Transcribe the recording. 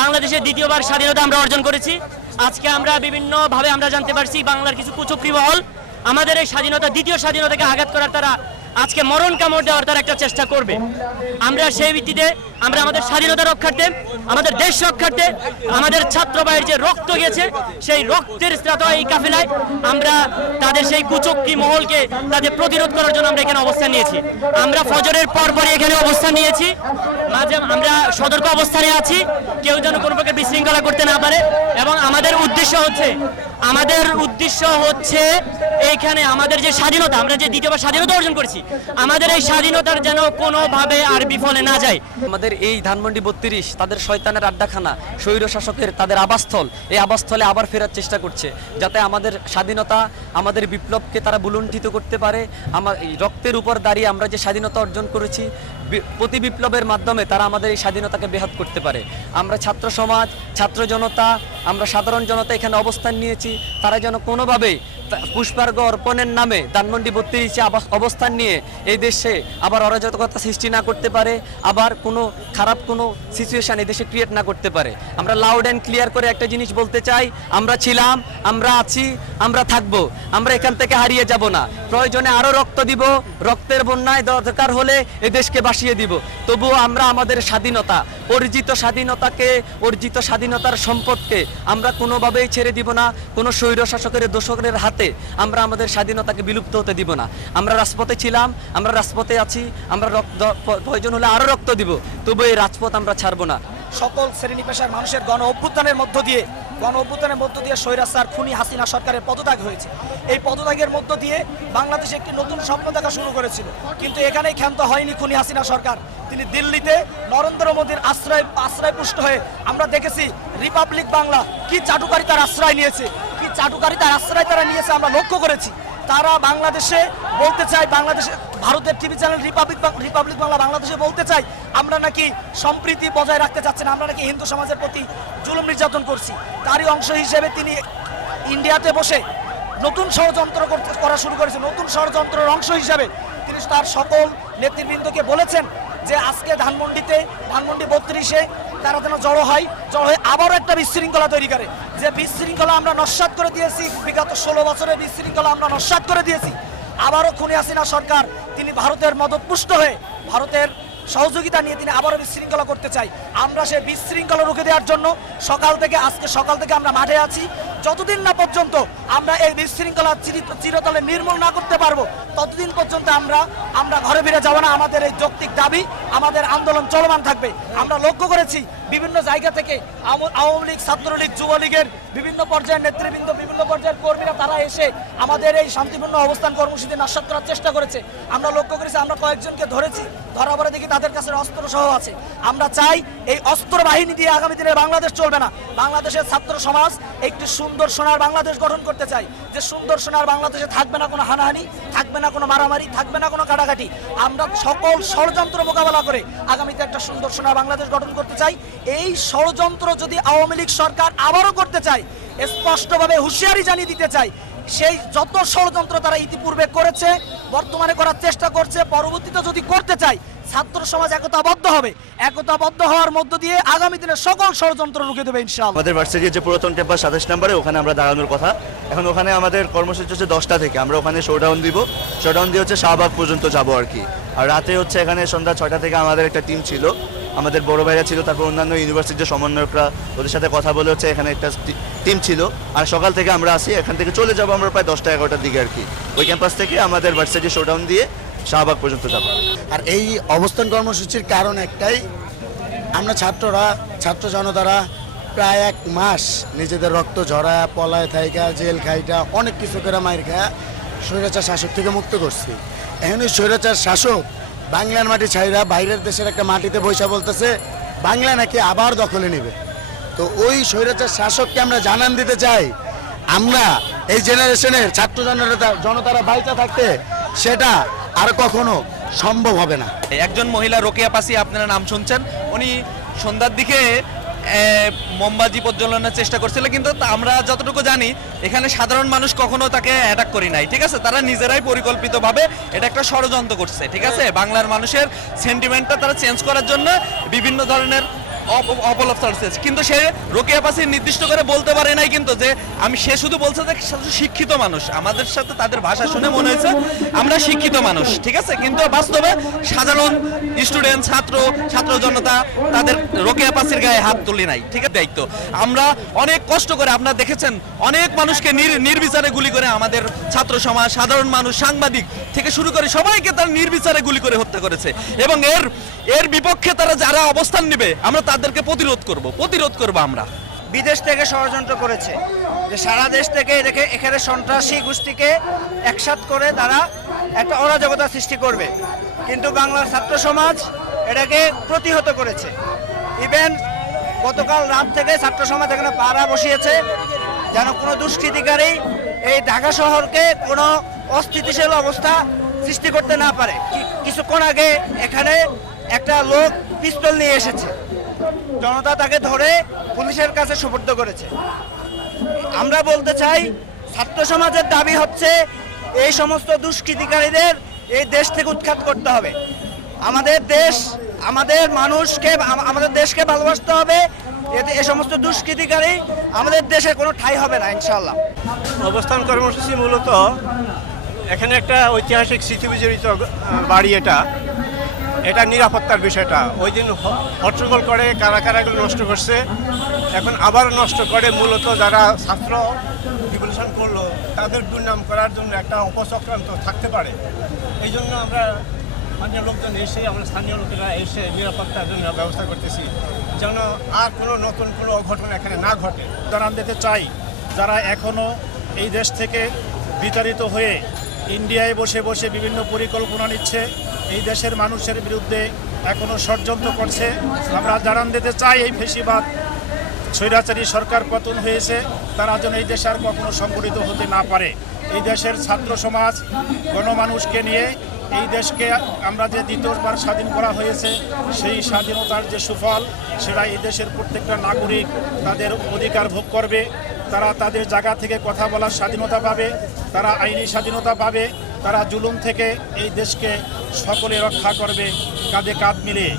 বাংলাদেশের দ্বিতীয়বার স্বাধীনতা আমরা অর্জন করেছি। আজকে আমরা বিভিন্নভাবে আমরা জানতে পারছি বাংলার কিছু কুচক্রী মহল আমাদের এই স্বাধীনতা, দ্বিতীয় স্বাধীনতাকে আঘাত করার তারা আজকে মরণ কামড় দেওয়ার তারা একটা চেষ্টা করবে। আমরা সেই ভিত্তিতে আমরা আমাদের স্বাধীনতা রক্ষার্থে আমাদের দেশ রক্ষার্থে, আমাদের ছাত্র যে রক্ত গেছে, সেই রক্তের স্রাত এই কাফেলায় আমরা তাদের সেই কুচক্কি মহলকে তাদের প্রতিরোধ করার জন্য আমরা এখানে অবস্থান নিয়েছি। আমরা ফজরের পর পরই এখানে অবস্থান নিয়েছি। মাঝে আমরা সতর্ক অবস্থানে আছি। কেউ যেন কোনো প্রকার বিশৃঙ্খলা করতে না পারে। এবং আমাদের উদ্দেশ্য হচ্ছে, আমাদের উদ্দেশ্য হচ্ছে এইখানে আমাদের যে স্বাধীনতা, আমরা যে দ্বিতীয়বার স্বাধীনতা অর্জন করেছি, আমাদের এই স্বাধীনতার যেন কোনোভাবে আর বিফলে না যায়। আমাদের এই ধানমন্ডি বত্রিশ, তাদের শয়তানের আড্ডাখানা স্বৈর শাসকের তাদের আবাসস্থল, এই আবাসস্থলে আবার ফেরার চেষ্টা করছে, যাতে আমাদের স্বাধীনতা, আমাদের বিপ্লবকে তারা বুলুণ্ঠিত করতে পারে। আমার রক্তের উপর দাঁড়িয়ে আমরা যে স্বাধীনতা অর্জন করেছি প্রতি বিপ্লবের মাধ্যমে তারা আমাদের এই স্বাধীনতাকে বেহাত করতে পারে। আমরা ছাত্র সমাজ, ছাত্র জনতা আমরা সাধারণ জনতা এখানে অবস্থান নিয়েছি। তারা যেন কোনোভাবেই পুষ্পার্ঘ অর্পণের নামে ধানমন্ডি বত্রিশে অবস্থান নিয়ে এই দেশে আবার অরাজকতা সৃষ্টি না করতে পারে, আবার কোনো খারাপ কোনো সিচুয়েশন এই দেশে ক্রিয়েট না করতে পারে। আমরা লাউড অ্যান্ড ক্লিয়ার করে একটা জিনিস বলতে চাই, আমরা ছিলাম, আমরা আছি, আমরা থাকব, আমরা এখান থেকে হারিয়ে যাব না। প্রয়োজনে আরও রক্ত দিব, রক্তের বন্যায় দরকার হলে এ দেশকে বাসিয়ে দিব। তবুও আমরা আমাদের স্বাধীনতা অর্জিত স্বাধীনতাকে, অর্জিত স্বাধীনতার সম্পদকে আমরা কোনোভাবেই ছেড়ে দিব না। কোনো স্বৈর শাসকের দোষকের হাতে আমরা আমাদের স্বাধীনতাকে বিলুপ্ত হতে দিব না। আমরা রাজপথে ছিলাম, আমরা রাজপথে আছি, আমরা রক্ত প্রয়োজন হলে আরও রক্ত দিব। তবু এই রাজপথ আমরা ছাড়বো না। সকল শ্রেণি পেশার মানুষের গণ অভ্যুত্থানের মধ্য দিয়ে, গণ অভ্যুত্থানের মধ্য দিয়ে স্বৈরাচার খুনি হাসিনা সরকারের পদত্যাগ হয়েছে। এই পদত্যাগের মধ্য দিয়ে বাংলাদেশে একটি নতুন স্বপ্ন দেখা শুরু করেছিল। কিন্তু এখানেই ক্ষান্ত হয়নি খুনি হাসিনা সরকার। তিনি দিল্লিতে নরেন্দ্র মোদীর আশ্রয় আশ্রয় পুষ্ট হয়ে আমরা দেখেছি রিপাবলিক বাংলা কি চাটুকারিতার আশ্রয় নিয়েছে। কি চাটুকারিতার আশ্রয় তারা নিয়েছে আমরা লক্ষ্য করেছি। তারা বাংলাদেশে বলতে চায়, বাংলাদেশে ভারতের TV channel republic republic Bangla বাংলাদেশে বলতে চাই আমরা নাকি সম্প্রীতি বজায় রাখতে চাচ্ছেন আমরা নাকি হিন্দু সমাজের প্রতি জুলুম নির্যাতন করছি। তারই অংশ হিসেবে তিনি ইন্ডিয়াতে বসে নতুন ষড়যন্ত্র করা শুরু করেছে। নতুন ষড়যন্ত্রের অংশ হিসাবে তিনি তার সকল নেতৃবৃন্দকে বলেছেন যে আজকে ধানমন্ডিতে ধানমন্ডি বত্রিশে তারা যেন জড়ো হয়, জড়ো হয়ে আবারও একটা বিশৃঙ্খলা তৈরি করে। যে বিশৃঙ্খলা আমরা নস্বাত করে দিয়েছি, বিগত ষোলো বছরের বিশৃঙ্খলা আমরা নস্বাত করে দিয়েছি। আবারও খুনি হাসিনা সরকার, তিনি ভারতের মদতপুষ্ট হয়ে ভারতের সহযোগিতা নিয়ে তিনি আবারও বিশৃঙ্খলা করতে চাই আমরা সেই বিশৃঙ্খলা রুখে দেওয়ার জন্য সকাল থেকে, আজকে সকাল থেকে আমরা মাঠে আছি। যতদিন না পর্যন্ত আমরা এই বিশৃঙ্খলা চির- চিরতলে নির্মূল না করতে পারব, ততদিন পর্যন্ত আমরা আমরা ঘরে ফিরে যাব না। আমাদের এই যৌক্তিক দাবি, আমাদের আন্দোলন চলমান থাকবে। আমরা লক্ষ্য করেছি বিভিন্ন জায়গা থেকে আওয়াম- লীগ, ছাত্রলীগ, যুবলীগের বিভিন্ন পর্যায়ের নেতৃবৃন্দ, বিভিন্ন পর্যায়ের কর্মীরা, তারা এসে আমাদের এই শান্তিপূর্ণ অবস্থান কর্মসূচি নস্বাত করার চেষ্টা করেছে। আমরা লক্ষ্য করেছি, আমরা কয়েকজনকে ধরেছি ধরা পরে দেখি তাদের কাছে অস্ত্র সহ আছে। আমরা চাই এই অস্ত্র বাহিনী দিয়ে আগামী দিনে বাংলাদেশ চলবে না। বাংলাদেশের ছাত্র সমাজ একটি সুন্দর সোনার বাংলাদেশ গঠন করতে চাই যে সুন্দর সোনার বাংলাদেশে থাকবে না কোনো হানাহানি, থাকবে না কোনো মারামারি, থাকবে না কোনো কাটাকাটি। আমরা সকল ষড়যন্ত্র মোকাবেলা করে আগামীতে একটা সুন্দর সোনার বাংলাদেশ গঠন করতে চাই। এই ষড়যন্ত্র যদি আওয়ামী লীগ সরকার আবারও করতে চায়, স্পষ্টভাবে হুঁশিয়ারি জানিয়ে দিতে চাই সেই যত ষড়যন্ত্র তারা ইতিপূর্বে করেছে, বর্তমানে করার চেষ্টা করছে, পরবর্তীতে যদি করতে চায়, ছাত্র সমাজ একতাবদ্ধ হবে। একতাবদ্ধ হওয়ার মধ্য দিয়ে আগামী দিনে সকল ষড়যন্ত্র রুখে দেবে ইনশাআল্লাহ। আমাদের ভার্সিটির যে পুরাতন ক্যাম্পাস সাতাশ নম্বরে, ওখানে আমরা দাঁড়ানোর কথা। এখন ওখানে আমাদের কর্মসূচি হচ্ছে দশটা থেকে। আমরা ওখানে শোডাউন দিব। শোডাউন দিয়ে হচ্ছে শাহবাগ পর্যন্ত যাব আর কি। আর রাতে হচ্ছে এখানে সন্ধ্যা ছয়টা থেকে আমাদের একটা টিম ছিল। আমাদের বড় ভাইরা ছিল, তারপর অন্যান্য ইউনিভার্সিটির সমন্বয়করা, ওদের সাথে কথা বলে হচ্ছে এখানে একটা টিম ছিল। আর সকাল থেকে আমরা আসি, এখান থেকে চলে যাব আমরা প্রায় দশটা এগারোটার দিকে আর কি। ওই ক্যাম্পাস থেকে আমাদের ভার্সিটি শোডাউন দিয়ে শাহবাগ পর্যন্ত যাব। আর এই অবস্থান কর্মসূচির কারণ একটাই, আমরা ছাত্ররা, ছাত্র জনতারা প্রায় এক মাস নিজেদের রক্ত ঝরায়, পলায় থাইকা, জেল খাইটা, অনেক কিছু করে মায়ের খায়া স্বৈরাচার শাসক থেকে মুক্ত করছি। এখন ওই স্বৈরাচার শাসক বাংলার মাটি ছাইরা বাইরের দেশের একটা মাটিতে বৈশা বলতেছে, বাংলা নাকি আবার দখলে নেবে। তো ওই স্বৈরাচার শাসককে আমরা জানান দিতে চাই। আমরা এই জেনারেশনের ছাত্র জনতা জনতারা বাইচা থাকতে সেটা আর কখনো সম্ভব হবে না। একজন মহিলা রোকেয়া পাসি আপনারা নাম শুনছেন, উনি সন্ধ্যার দিকে এ, মোমবাতি প্রজ্বলনের চেষ্টা করছিল কিন্তু আমরা যতটুকু জানি এখানে সাধারণ মানুষ কখনো তাকে অ্যাটাক করি নাই ঠিক আছে? তারা নিজেরাই পরিকল্পিতভাবে এটা একটা ষড়যন্ত্র করছে ঠিক আছে? বাংলার মানুষের সেন্টিমেন্টটা তারা চেঞ্জ করার জন্য বিভিন্ন ধরনের অপ- অপলব সার্সেস কিন্তু সে রোকেয়া পাসি নির্দিষ্ট করে বলতে পারে নাই কিন্তু যে, আমি, সে শুধু বলছে যে শিক্ষিত মানুষ। আমাদের সাথে তাদের ভাষা শুনে মনে হয়েছে, আমরা শিক্ষিত মানুষ, ঠিক আছে? কিন্তু বাস্তবে সাধারণ স্টুডেন্ট ছাত্র ছাত্র জনতা তাদের রোকেয়া পাসির গায়ে হাত তুলি নাই, ঠিক আছে? দায়িত্ব। আমরা অনেক কষ্ট করে, আপনারা দেখেছেন, অনেক মানুষকে নির- নির্বিচারে গুলি করে আমাদের ছাত্র সমাজ, সাধারণ মানুষ, সাংবাদিক থেকে শুরু করে সবাইকে তার নির্বিচারে গুলি করে হত্যা করেছে। এবং এর এর বিপক্ষে তারা যারা অবস্থান নেবে, আমরা তাদেরকে প্রতিরোধ করব প্রতিরোধ করব আমরা। বিদেশ থেকে ষড়যন্ত্র করেছে। যে সারা দেশ থেকে এদেরকে, এখানে সন্ত্রাসী গোষ্ঠীকে একসাথ করে তারা একটা অরাজকতা সৃষ্টি করবে। কিন্তু বাংলার ছাত্র সমাজ এটাকে প্রতিহত করেছে। ইভেন গতকাল রাত থেকে ছাত্র সমাজ এখানে পাড়া বসিয়েছে, যেন কোনো দুষ্কৃতিকারী এই ঢাকা শহরকে কোনো অস্থিতিশীল অবস্থা সৃষ্টি করতে না পারে। কিছুক্ষণ আগে এখানে একটা লোক পিস্তল নিয়ে এসেছে। জনতা তাকে ধরে পুলিশের কাছে সুপর্দ করেছে। আমরা বলতে চাই, ছাত্র সমাজের দাবি হচ্ছে, এই সমস্ত দুষ্কৃতিকারীদের এই দেশ থেকে উৎখাত করতে হবে। আমাদের দেশ আমাদের মানুষকে আমাদের দেশকে ভালোবাসতে হবে। এতে এ সমস্ত দুষ্কৃতিকারী আমাদের দেশে কোনো ঠাই হবে না ইনশাল্লাহ অবস্থান কর্মসূচি মূলত এখানে একটা ঐতিহাসিক স্মৃতি বিজড়িত বাড়ি এটা। এটা নিরাপত্তার বিষয়টা। ওই দিন হট্টগোল করে, কারা কারা এগুলো নষ্ট করছে। এখন আবার নষ্ট করে মূলত যারা ছাত্র রিভলিউশন করল, তাদের দুর্নাম করার জন্য একটা অপচক্রান্ত থাকতে পারে। এই জন্য আমরা স্থানীয় লোকজন এসে, আমরা স্থানীয় লোকেরা এসে নিরাপত্তার জন্য ব্যবস্থা করতেছি। যেন আর কোনো নতুন কোনো অঘটন এখানে না ঘটে। জানান দিতে চাই, যারা এখনও এই দেশ থেকে বিতাড়িত হয়ে ইন্ডিয়ায় বসে বসে বিভিন্ন পরিকল্পনা নিচ্ছে, এই দেশের মানুষের বিরুদ্ধে এখনও ষড়যন্ত্র করছে। আমরা জানান দিতে চাই, এই ফেসিবাদ, স্বৈরাচারী সরকার পতন হয়েছে, তারা যেন এই দেশ আর কখনো সংগঠিত হতে না পারে। এই দেশের ছাত্র সমাজ, গণমানুষকে নিয়ে এই দেশকে আমরা যে দ্বিতীয়বার স্বাধীন করা হয়েছে, সেই স্বাধীনতার যে সুফল, সেটা এই দেশের প্রত্যেকটা নাগরিক তাদের অধিকার ভোগ করবে। তারা তাদের জায়গা থেকে কথা বলার স্বাধীনতা পাবে, তারা আইনি স্বাধীনতা পাবে, তারা জুলুম থেকে এই দেশকে সকলে রক্ষা করবে, কাঁধে কাঁধ মিলিয়ে।